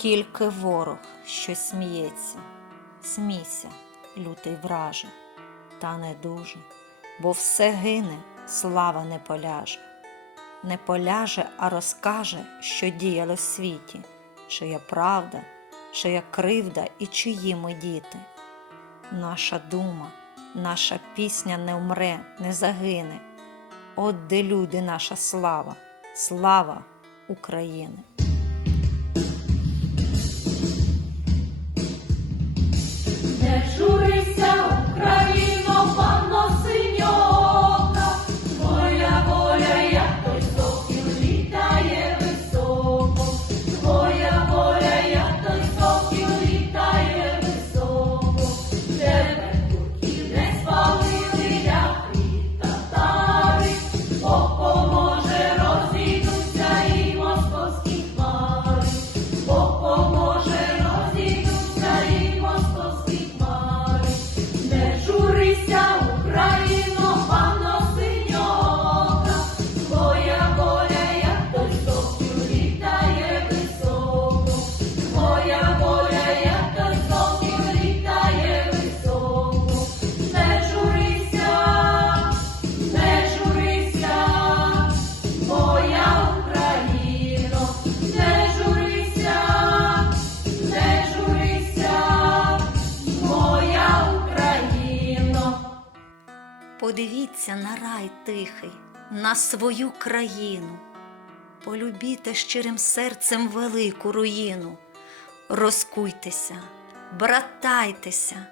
Тільки ворог, що сміється, смійся, лютий враже, та не дуже, бо все гине, слава не поляже. Не поляже, а розкаже, що діяло в світі, чия правда, чия кривда і чиї ми діти. Наша дума, наша пісня не вмре, не загине. От де люди наша слава, слава України. down. Подивіться на рай тихий, на свою країну, полюбіте щирим серцем велику руїну, розкуйтеся, братайтеся,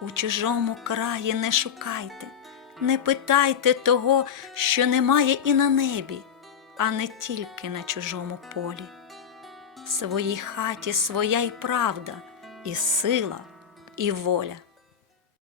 у чужому краї не шукайте, не питайте того, що немає і на небі, а не тільки на чужому полі. В своїй хаті своя й правда, і сила, і воля.